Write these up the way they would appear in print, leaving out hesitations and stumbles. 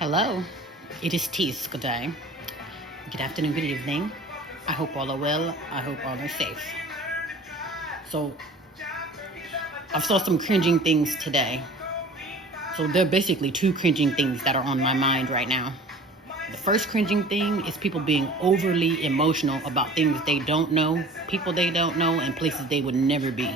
Hello, it is Tease. Good day, good afternoon, good evening. I hope all are well. I hope all are safe. So, I've saw some cringing things today. So, there are basically two cringing things that are on my mind right now. The first cringing thing is people being overly emotional about things they don't know, people they don't know, and places they would never be.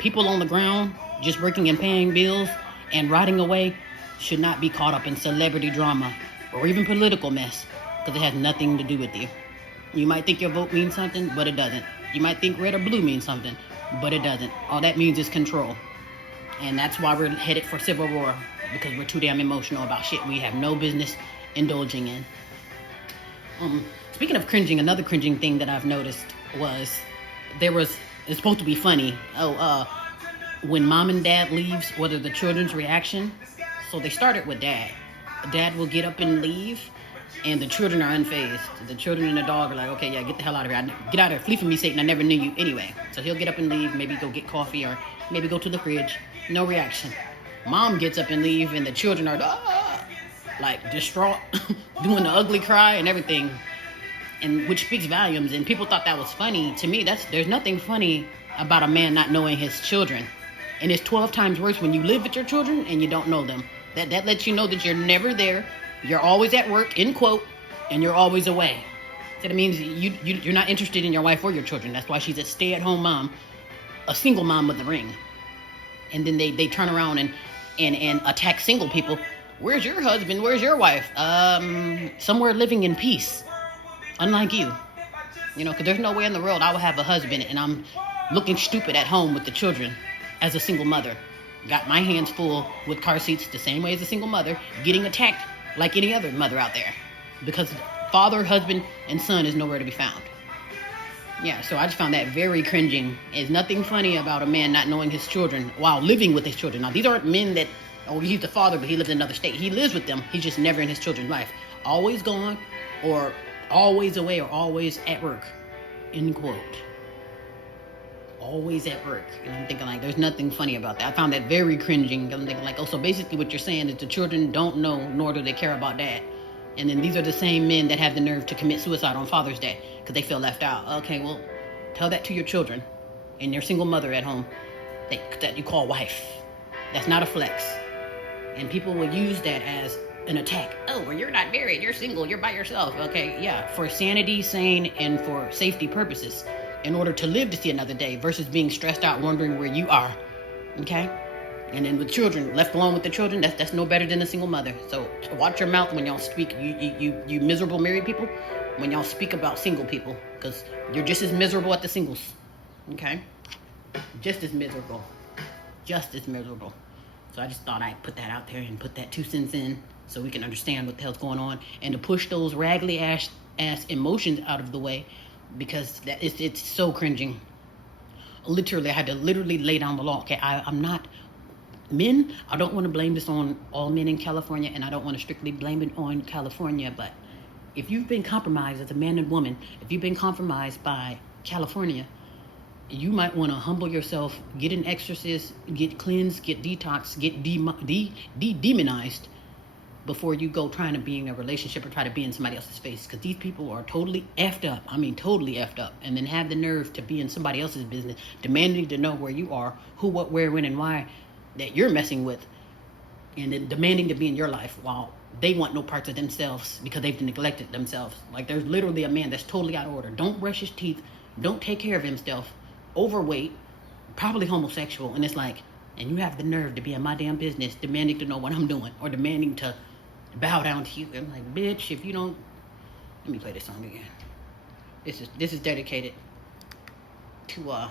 People on the ground just working and paying bills and rotting away should not be caught up in celebrity drama or even political mess because it has nothing to do with you. You might think your vote means something, but it doesn't. You might think red or blue means something, but it doesn't. All that means is control. And that's why we're headed for civil war, because we're too damn emotional about shit we have no business indulging in. Speaking of cringing, another cringing thing that I've noticed was it's supposed to be funny. When mom and dad leaves, what are the children's reaction? So they started with dad. Dad will get up and leave, and the children are unfazed. The children and the dog are like, okay, yeah, get the hell out of here. Get out of here. Flee from me, Satan. I never knew you anyway. So he'll get up and leave, maybe go get coffee or maybe go to the fridge. No reaction. Mom gets up and leave, and the children are like distraught, doing the ugly cry and everything, and which speaks volumes. And people thought that was funny. To me, there's nothing funny about a man not knowing his children. And it's 12 times worse when you live with your children and you don't know them. That lets you know that you're never there. You're always at work, end quote, and you're always away. So that means you're not interested in your wife or your children. That's why she's a stay-at-home mom, a single mom with a ring. And then they turn around and attack single people. Where's your husband? Where's your wife? Somewhere living in peace. Unlike you. Because there's no way in the world I would have a husband and I'm looking stupid at home with the children as a single mother. Got my hands full with car seats the same way as a single mother, getting attacked like any other mother out there. Because father, husband, and son is nowhere to be found. Yeah, so I just found that very cringing. There's nothing funny about a man not knowing his children while living with his children. Now, these aren't men that, he's the father, but he lives in another state. He lives with them. He's just never in his children's life. Always gone, or always away, or always at work. End quote. Always at work. And I'm thinking, there's nothing funny about that. I found that very cringing. I'm thinking, so basically what you're saying is the children don't know, nor do they care about dad. And then these are the same men that have the nerve to commit suicide on Father's Day because they feel left out. Okay, well, tell that to your children and your single mother at home that you call wife. That's not a flex. And people will use that as an attack. Oh, well, you're not married. You're single. You're by yourself. Okay, yeah, for sanity, sane, and for safety purposes, in order to live to see another day versus being stressed out wondering where you are. Okay? And then with children, left alone with the children, that's no better than a single mother. So watch your mouth when y'all speak, you miserable married people, when y'all speak about single people, because you're just as miserable at the singles. Okay? Just as miserable. Just as miserable. So I just thought I'd put that out there and put that 2 cents in so we can understand what the hell's going on and to push those raggedy ass emotions out of the way, because it's so cringing. Literally, I had to lay down the law. Okay, I'm not men. I don't want to blame this on all men in California, and I don't want to strictly blame it on California, but if you've been compromised as a man and woman, if you've been compromised by California, you might want to humble yourself, get an exorcist, get cleansed, get detoxed, get demonized before you go trying to be in a relationship or try to be in somebody else's face, because these people are totally effed up. I mean, totally effed up. And then have the nerve to be in somebody else's business, demanding to know where you are, who, what, where, when, and why that you're messing with, and then demanding to be in your life while they want no parts of themselves because they've neglected themselves. There's literally a man that's totally out of order. Don't brush his teeth, don't take care of himself, overweight, probably homosexual, and it's and you have the nerve to be in my damn business demanding to know what I'm doing or demanding to bow down to you. I'm like, bitch, if you don't, let me play this song again. This is dedicated to I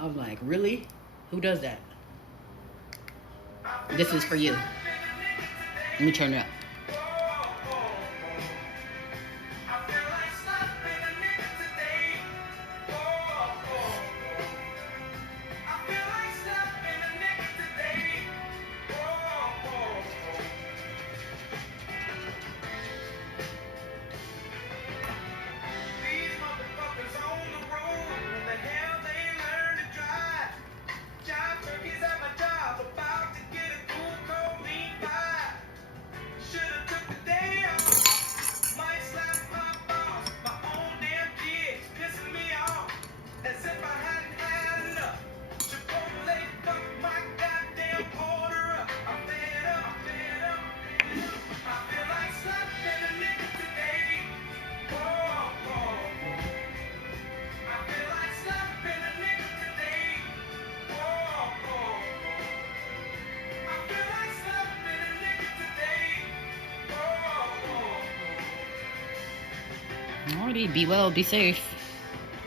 was like, really? Who does that? This is for you. Let me turn it up. Alrighty, be well, be safe.